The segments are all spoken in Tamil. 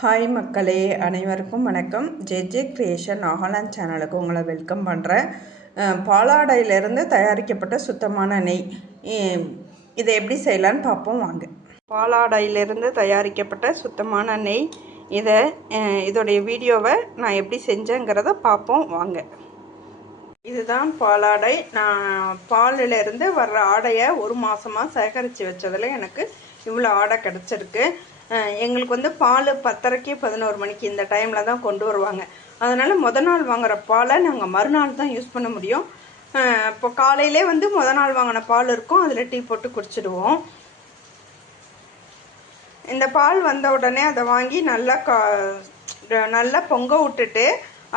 ஹாய் மக்களே, அனைவருக்கும் வணக்கம். ஜே கிரியேஷன் நாகாலாந்து சேனலுக்கு உங்களை வெல்கம் பண்ணுறேன். பாலாடையிலிருந்து தயாரிக்கப்பட்ட சுத்தமான நெய், இதை எப்படி செய்யலான்னு பார்ப்போம் வாங்க. பாலாடையிலிருந்து தயாரிக்கப்பட்ட சுத்தமான நெய், இதோடைய வீடியோவை நான் எப்படி செஞ்சேங்கிறத பார்ப்போம் வாங்க. இதுதான் பாலாடை. நான் பாலிலிருந்து வர்ற ஆடையை ஒரு மாதமாக சேகரித்து வச்சதில் எனக்கு இவ்வளோ ஆடை கிடச்சிருக்கு. எங்களுக்கு வந்து பால் 10:30 11 மணிக்கு இந்த டைமில் தான் கொண்டு வருவாங்க. அதனால் நாள் வாங்குகிற பாலை நாங்கள் மறுநாள் தான் யூஸ் பண்ண முடியும். இப்போ காலையிலே வந்து நாள் வாங்கின பால் இருக்கும், அதில் டீ போட்டு குடிச்சிடுவோம். இந்த பால் வந்த உடனே அதை வாங்கி நல்லா பொங்க விட்டுட்டு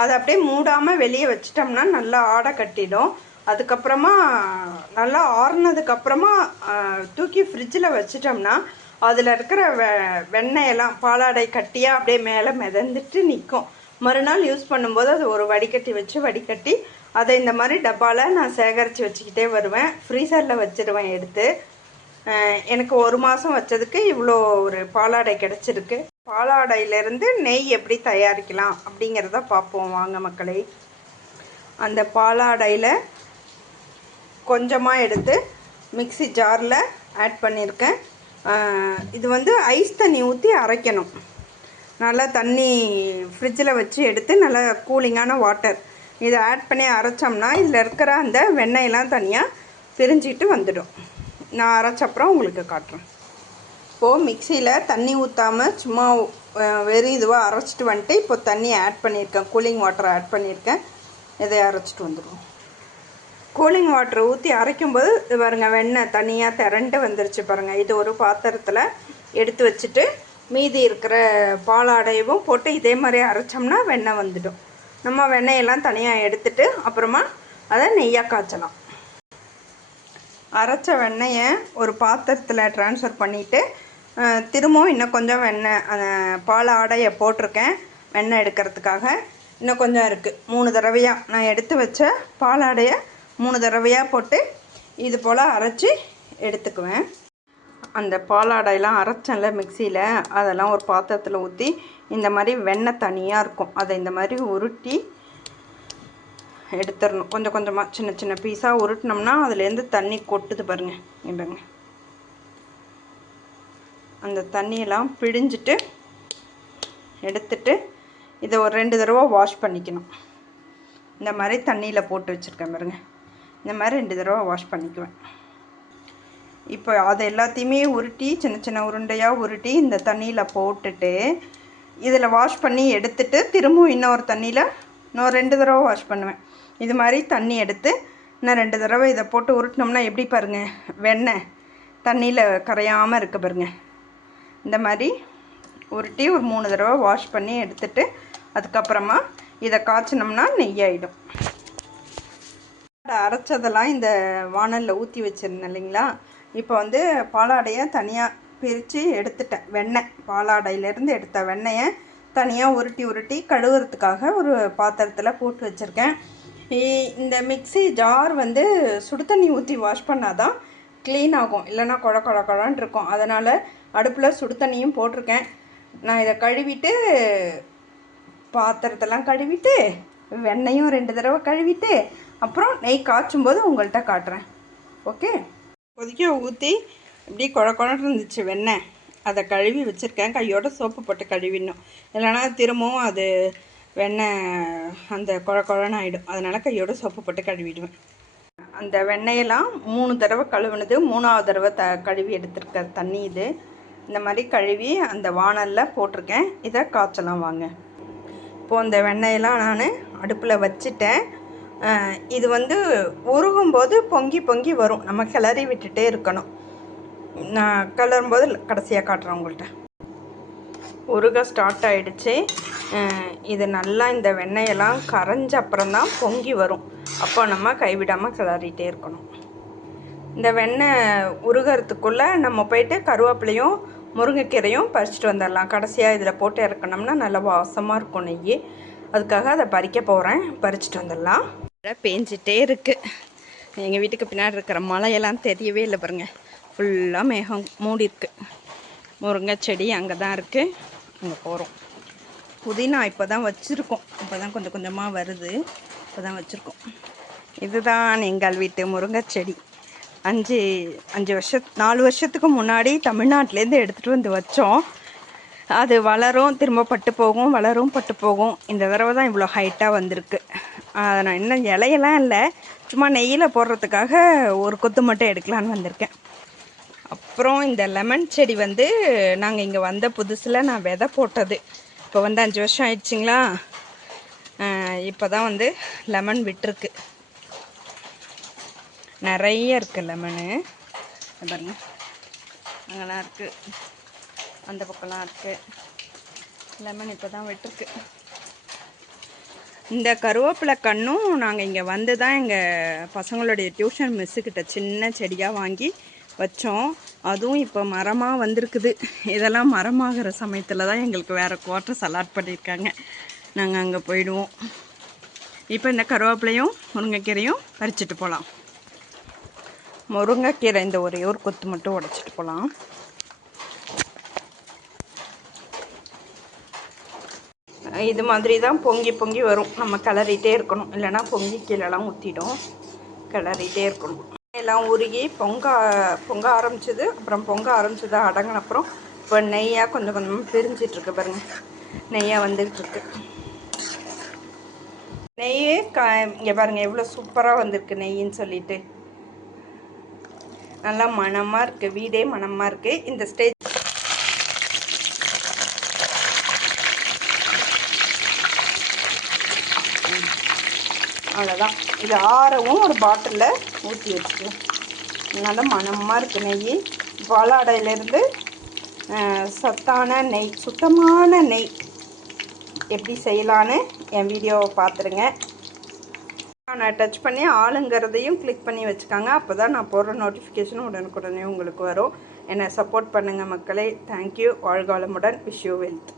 அதை அப்படியே மூடாமல் வெளியே வச்சிட்டோம்னா நல்லா ஆடை கட்டிடும். அதுக்கப்புறமா நல்லா ஆறுனதுக்கப்புறமா தூக்கி ஃப்ரிட்ஜில் வச்சிட்டோம்னா அதில் இருக்கிற வெண்ணெயெல்லாம் பாலாடை கட்டியாக அப்படியே மேலே மிதந்துட்டு நிற்கும். மறுநாள் யூஸ் பண்ணும்போது அது ஒரு வடிகட்டி வச்சு வடிகட்டி அதை இந்த மாதிரி டப்பாவில் நான் சேகரித்து வச்சுக்கிட்டே வருவேன். ஃப்ரீசரில் வச்சுருவேன் எடுத்து. எனக்கு ஒரு மாதம் வச்சதுக்கு இவ்வளோ ஒரு பாலாடை கிடச்சிருக்கு. பாலாடையிலேருந்து நெய் எப்படி தயாரிக்கலாம் அப்படிங்கிறத பார்ப்போம் வாங்க மக்களே. அந்த பாலாடையில் கொஞ்சமாக எடுத்து மிக்ஸி ஜாரில் ஆட் பண்ணியிருக்கேன். இது வந்து ஐஸ் தண்ணி ஊற்றி அரைக்கணும். நல்லா தண்ணி ஃப்ரிட்ஜில் வச்சு எடுத்து நல்லா கூலிங்கான வாட்டர் இதை ஆட் பண்ணி அரைச்சோம்னா இதில் இருக்கிற அந்த வெண்ணெயெல்லாம் தனியாக பிரிஞ்சிட்டு வந்துடும். நான் அரைச்சப்புறம் உங்களுக்கு காட்டுறேன். இப்போது மிக்சியில் தண்ணி ஊற்றாமல் சும்மா வெறும் இதுவாக அரைச்சிட்டு வந்துட்டு இப்போ தண்ணி ஆட் பண்ணியிருக்கேன், கூலிங் வாட்டரை ஆட் பண்ணியிருக்கேன். இதை அரைச்சிட்டு வந்துடும். கூலிங் வாட்டர் ஊற்றி அரைக்கும்போது இது பாருங்கள், வெண்ணெய் தனியாக திரண்டு வந்துருச்சு பாருங்கள். இது ஒரு பாத்திரத்தில் எடுத்து வச்சுட்டு மீதி இருக்கிற பாலாடையவும் போட்டு இதே மாதிரி அரைச்சோம்னா வெண்ணெய் வந்துடும். நம்ம வெண்ணெயெல்லாம் தனியாக எடுத்துட்டு அப்புறமா அதை நெய்யாக காய்ச்சலாம். அரைச்ச வெண்ணெயை ஒரு பாத்திரத்தில் ட்ரான்ஸ்ஃபர் பண்ணிவிட்டு திரும்பவும் இன்னும் கொஞ்சம் வெண்ணெய் பாலாடையை போட்டிருக்கேன் வெண்ணெய் எடுக்கிறதுக்காக. இன்னும் கொஞ்சம் இருக்குது. 3 தடவையாக நான் எடுத்து வச்ச பாலாடையை 3 தடவையாக போட்டு இது போல் அரைச்சி எடுத்துக்குவேன். அந்த பாலாடையெல்லாம் அரைச்சேன்ல மிக்சியில், அதெல்லாம் ஒரு பாத்திரத்தில் ஊற்றி இந்த மாதிரி வெண்ணெய் தனியாக இருக்கும், அதை இந்த மாதிரி உருட்டி எடுத்துடணும். கொஞ்சம் கொஞ்சமாக சின்ன சின்ன பீஸாக உருட்டினோம்னா அதுலேருந்து தண்ணி கொட்டுது பாருங்கள். இவங்க அந்த தண்ணியெல்லாம் பிழிஞ்சிட்டு எடுத்துட்டு இதை ஒரு 2 தடவை வாஷ் பண்ணிக்கணும். இந்த மாதிரி தண்ணியில் போட்டு வச்சுருக்கேன் பாருங்கள். இந்த மாதிரி 2 தடவை வாஷ் பண்ணிக்குவேன். இப்போ அதை எல்லாத்தையுமே உருட்டி சின்ன சின்ன உருண்டையாக உருட்டி இந்த தண்ணியில் போட்டுட்டு இதில் வாஷ் பண்ணி எடுத்துட்டு திரும்பவும் இன்னொரு தண்ணியில் இன்னொரு 2 தடவை வாஷ் பண்ணுவேன். இது மாதிரி தண்ணி எடுத்து இன்னும் 2 தடவை இதை போட்டு உருட்டினோம்னா எப்படி பாருங்கள், வெண்ணெய் தண்ணியில் கரையாமல் இருக்க பாருங்கள். இந்த மாதிரி உருட்டி ஒரு 3 தடவை வாஷ் பண்ணி எடுத்துட்டு அதுக்கப்புறமா இதை காய்ச்சினோம்னா நெய்யாயிடும். அரைச்சதெல்லாம் இந்த வானலில் ஊற்றி வச்சுருந்தேன் இல்லைங்களா. இப்போ வந்து பாலாடையை தனியாக பிரித்து எடுத்துட்டேன். வெண்ணெய் பாலாடையிலேருந்து எடுத்த வெண்ணெயை தனியாக உருட்டி கழுவுறதுக்காக ஒரு பாத்திரத்தில் போட்டு வச்சுருக்கேன். இந்த மிக்ஸி ஜார் வந்து சுடு தண்ணி ஊற்றி வாஷ் பண்ணால் தான் க்ளீன் ஆகும், இல்லைன்னா குழன்னு இருக்கும். அதனால் அடுப்பில் சுடு தண்ணியும் போட்டிருக்கேன். நான் இதை கழுவிட்டு பாத்திரத்தெல்லாம் கழுவிட்டு வெண்ணெயும் 2 தடவை கழுவிட்டு அப்புறம் நெய் காய்ச்சும் போது உங்கள்கிட்ட காட்டுறேன். ஓகே, கொதிக்க ஊற்றி இப்படி குழன்னு இருந்துச்சு வெண்ணெய். அதை கழுவி வச்சுருக்கேன். கையோட சோப்பு போட்டு கழுவிடணும், இல்லைனா திரும்பவும் அது வெண்ணெய் அந்த குழன்னு ஆகிடும். அதனால் கையோட சோப்பு போட்டு கழுவிடுவேன். அந்த வெண்ணெயெல்லாம் 3 தடவை கழுவுனது, 3ஆவது தடவை கழுவி எடுத்துருக்க தண்ணி இது. இந்த மாதிரி கழுவி அந்த வானலில் போட்டிருக்கேன். இதை காய்ச்சலாம் வாங்க. இப்போது இந்த வெண்ணெயெல்லாம் நான் அடுப்பில் வச்சுட்டேன். இது வந்து உருகும்போது பொங்கி வரும். நம்ம கிளறி விட்டுட்டே இருக்கணும். நான் கிளறும்போது கடைசியாக காட்டுறேன் உங்கள்கிட்ட. உருக ஸ்டார்ட் ஆகிடுச்சு. இது நல்லா இந்த வெண்ணெயெல்லாம் கரைஞ்ச அப்புறம்தான் பொங்கி வரும். அப்போ நம்ம கைவிடாமல் கிளறிட்டே இருக்கணும். இந்த வெண்ணெய் உருகிறதுக்குள்ளே நம்ம போயிட்டு கருவேப்பிலையும் முருங்கைக்கீரையும் பறிச்சிட்டு வந்துடலாம். கடைசியாக இதில் போட்டு இறக்கணும்னா நல்லா வாசமாக இருக்கும் நெய். அதுக்காக அதை பறிக்க போகிறேன், பறிச்சிட்டு வந்துடலாம். பேஞ்சிட்டே இருக்குது. எங்கள் வீட்டுக்கு பின்னாடி இருக்கிற மலையெல்லாம் தெரியவே இல்லை பாருங்கள். ஃபுல்லாக மேகம் மூடி இருக்குது. முருங்கை செடி அங்கே தான் இருக்குது. இங்கே போகிறோம். புதினா இப்போ தான் வச்சுருக்கோம், இப்போ தான் கொஞ்சம் கொஞ்சமாக வருது, இப்போ தான் வச்சுருக்கோம். இதுதான் எங்கள் வீட்டு முருங்கை செடி. 4 வருஷத்துக்கு முன்னாடி தமிழ்நாட்டிலேருந்து எடுத்துகிட்டு வந்து வச்சோம். அது வளரும், திரும்ப பட்டு போகும், வளரும், பட்டு போகும். இந்த தடவை தான் இவ்வளோ ஹைட்டாக வந்திருக்கு. நான் இன்னும் இலையெல்லாம் இல்லை, சும்மா நெய்யில் போடுறதுக்காக ஒரு கொத்து மட்டும் எடுக்கலான்னு வந்திருக்கேன். அப்புறம் இந்த லெமன் செடி வந்து நாங்கள் இங்கே வந்த புதுசில் நான் விதை போட்டது. இப்போ வந்து 5 வருஷம் ஆயிடுச்சிங்களா. இப்போ தான் வந்து லெமன் விட்டுருக்கு. நிறைய இருக்குது லெமனு. பாருங்க, அங்கெல்லாம் இருக்குது, அந்த பக்கம்லாம் இருக்குது. லெமன் இப்போ தான் விட்டுருக்கு. இந்த கருவேப்பிலை கண்ணும் நாங்கள் இங்கே வந்து தான் எங்கள் பசங்களுடைய டியூஷன் மிஸ்ஸுக்கிட்ட சின்ன செடியாக வாங்கி வச்சோம். அதுவும் இப்போ மரமாக வந்திருக்குது. இதெல்லாம் மரமாகிற சமயத்தில் தான் எங்களுக்கு வேறு குவார்ட்டர்ஸ் அலாட் பண்ணியிருக்காங்க. நாங்கள் அங்கே போயிடுவோம். இப்போ இந்த கருவேப்பிலையும் முருங்கைக்கீரையும் பறிச்சுட்டு போகலாம். முருங்கைக்கீரை இந்த ஒரே ஒரு கொத்து மட்டும் உடைச்சிட்டு போகலாம். இது மாதிரி தான் பொங்கி பொங்கி வரும். நம்ம கிளறிட்டே இருக்கணும், இல்லைனா பொங்கி கீழெல்லாம் ஊற்றிடும். கிளறிட்டே இருக்கணும். எல்லாம் உருகி பொங்க ஆரம்பிச்சது. அப்புறம் பொங்க ஆரம்பிச்சது அடங்கின அப்புறம் இப்போ நெய்யாக கொஞ்சம் கொஞ்சமாக பிரிஞ்சிட்ருக்கு. பாருங்கள், நெய்யாக வந்துகிட்ருக்கு. நெய்யே இங்கே பாருங்கள் எவ்வளோ சூப்பராக வந்திருக்கு நெய்யின்னு சொல்லிட்டு. நல்லா மணமாக இருக்குது, வீடே மணமாக இருக்குது. இந்த ஸ்டேஜ் அவ்வளோதான். இது ஆறவும் ஒரு பாட்டிலில் ஊற்றி வச்சுக்கலாம். நல்லா மணமாக இருக்குது நெய். பாலாடையிலேருந்து சத்தான நெய், சுத்தமான நெய் எப்படி செய்யலான்னு என் வீடியோவை பார்த்துருங்க. நான் டச் பண்ணி ஆளுங்கிறதையும் கிளிக் பண்ணி வச்சுக்காங்க. அப்போ தான் நான் போடுற நோட்டிஃபிகேஷனும் உடனுக்குடனே உங்களுக்கு வரும். என்னை சப்போர்ட் பண்ணுங்கள் மக்களே. தேங்க்யூ. வாழ்க வளமுடன். Wish you wealth.